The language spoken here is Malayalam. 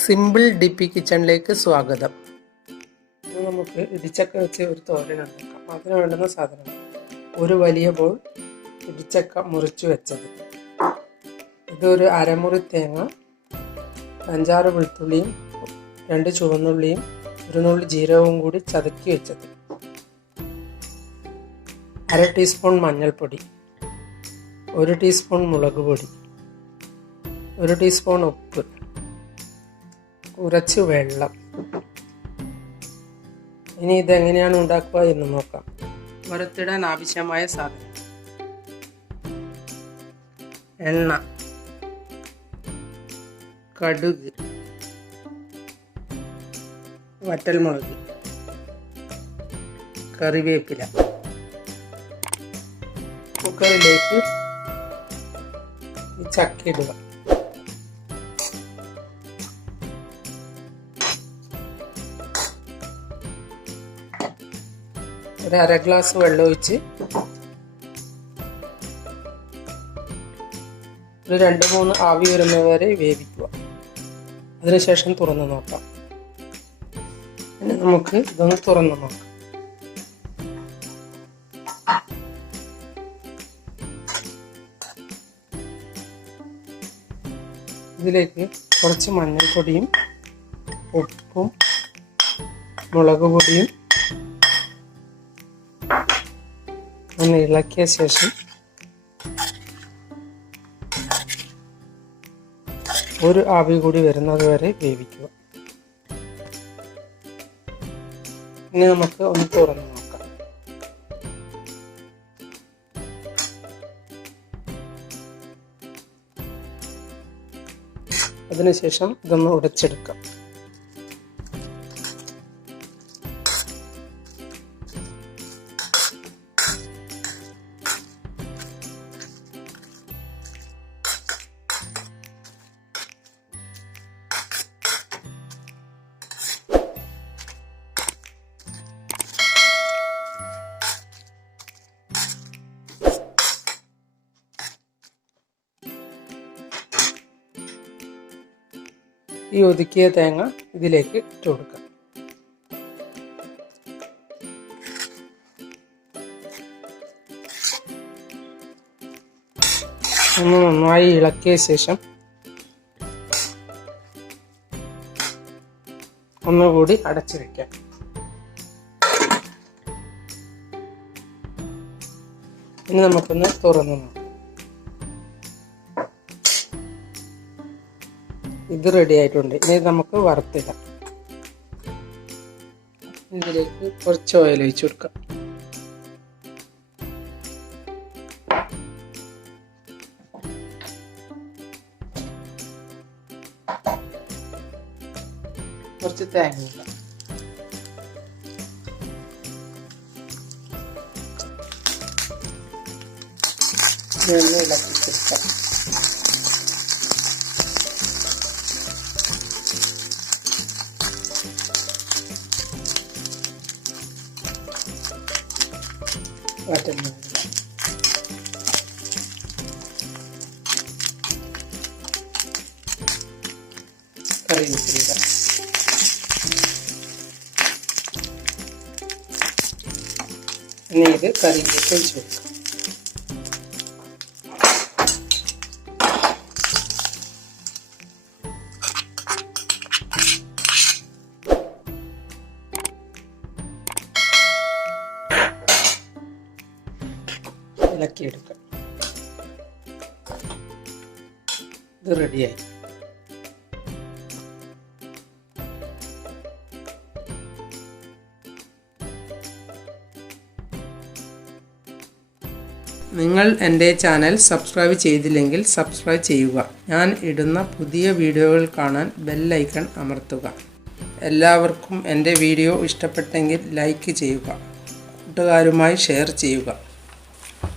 സിമ്പിൾ ഡിപ്പി കിച്ചണിലേക്ക് സ്വാഗതം. നമുക്ക് ഇടിച്ചക്ക വെച്ച് ഒരു തോരൻ ഉണ്ടാക്കാം. അതിന് വേണ്ടുന്ന സാധനങ്ങൾ: ഒരു വലിയ ബൗൾ ഇടിച്ചക്ക മുറിച്ചു വെച്ചത്, ഇതൊരു അരമുറി തേങ്ങ, 5-6 വെളുത്തുള്ളിയും 2 ചുവന്നുള്ളിയും 1 നുള്ളി ജീരകവും കൂടി ചതക്കി വെച്ചത്, 1/2 ടീസ്പൂൺ മഞ്ഞൾപ്പൊടി, 1 ടീസ്പൂൺ മുളക് പൊടി, 1 ടീസ്പൂൺ ഉപ്പ്, കുറച്ച് വെള്ളം. ഇനി ഇതെങ്ങനെയാണ് ഉണ്ടാക്കുക എന്ന് നോക്കാം. വറുത്തിടാൻ ആവശ്യമായ സാധനം: എണ്ണ, കടുക്, വറ്റൽമുളക്, കറിവേപ്പില. കുക്കറിലേക്ക് ഈ ചക്ക ഇടുക. ഒരു 1/2 ഗ്ലാസ് വെള്ളം ഒഴിച്ച് ഒരു 2-3 ആവി വരുന്നവരെ വേവിക്കുക. അതിനുശേഷം തുറന്ന് നോക്കാം. ഇനി നമുക്ക് ഇതൊന്ന് തുറന്ന് നോക്കാം. ഇതിലേക്ക് കുറച്ച് മഞ്ഞൾപ്പൊടിയും ഉപ്പും മുളക് പൊടിയും ഒന്ന് ഇളക്കിയ ശേഷം ഒരു ആവി കൂടി വരുന്നത് വരെ വേവിക്കുക. ഇനി നമുക്ക് ഒന്ന് തുറന്ന് നോക്കാം. അതിനുശേഷം ഇതൊന്ന് ഉടച്ചെടുക്കാം. ഈ ഒതുക്കിയ തേങ്ങ ഇതിലേക്ക് ഇട്ട് കൊടുക്കാം. ഒന്ന് നന്നായി ഇളക്കിയ ശേഷം ഒന്നുകൂടി അടച്ചു വെക്കാം. ഇനി നമുക്കൊന്ന് തുറന്നു നോക്കാം. ഇത് റെഡി ആയിട്ടുണ്ട്. ഇനി നമുക്ക് വറുത്തിടാം. ഇതിലേക്ക് കുറച്ച് ഓയിൽ ഒഴിച്ചു കൊടുക്കാം. കുറച്ച് തേങ്ങ ഇടാം. ഇളക്കി കൊടുക്കാം. വറ്റൽമുളക്, കറിവേപ്പില, ഇനി ഇത് കറിയിലേക്ക് ഒഴിച്ചു കൊടുക്കാം. ഇളക്കിയെടുക്കാം. ഇത് റെഡിയായി. നിങ്ങൾ എൻ്റെ ചാനൽ സബ്സ്ക്രൈബ് ചെയ്തില്ലെങ്കിൽ സബ്സ്ക്രൈബ് ചെയ്യുക. ഞാൻ ഇടുന്ന പുതിയ വീഡിയോകൾ കാണാൻ ബെൽ ഐക്കൺ അമർത്തുക. എല്ലാവർക്കും എൻ്റെ വീഡിയോ ഇഷ്ടപ്പെട്ടെങ്കിൽ ലൈക്ക് ചെയ്യുക. കൂട്ടുകാരുമായി ഷെയർ ചെയ്യുക.